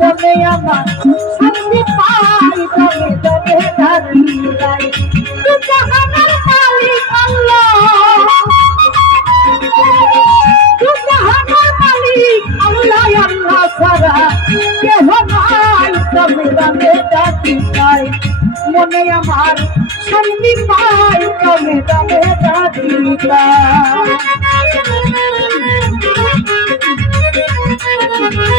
মনে আমার শান্তি পাই দমে দমে ডাকি যাই তু জাহানের মালিক আল্লাহ। তু জাহানের মালিক আল্লাহ আল্লাহ সারা পাই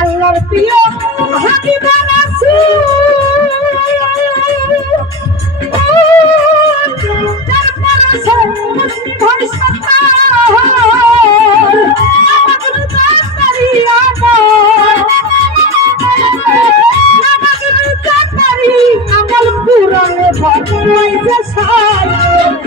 আল্লাহর প্রিয় হাবিবা বলে আমার শান্তি পাই দমে দমে ডাকিতা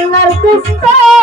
দুষ্ট আসমান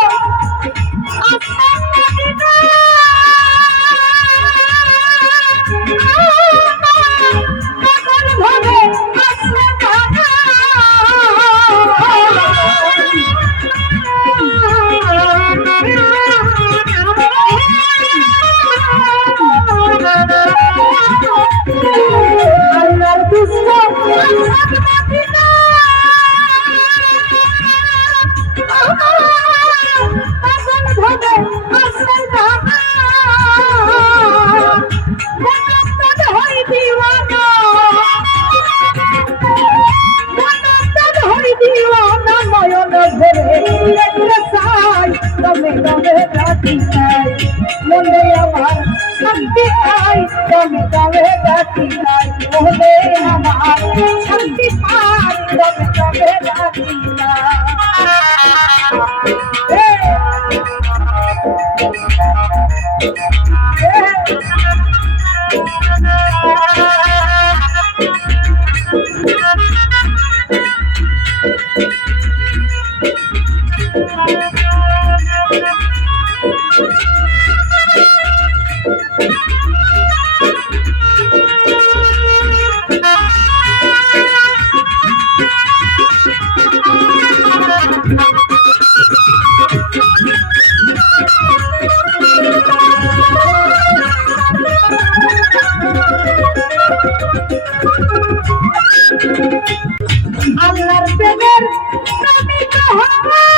মনে আমার শান্তি পাই। দমে দমে রাতি চাই মনে আমার শান্তি পাই। দমে দমে রাতি আল্লাহর প্রেমের প্রেমিক হওয়া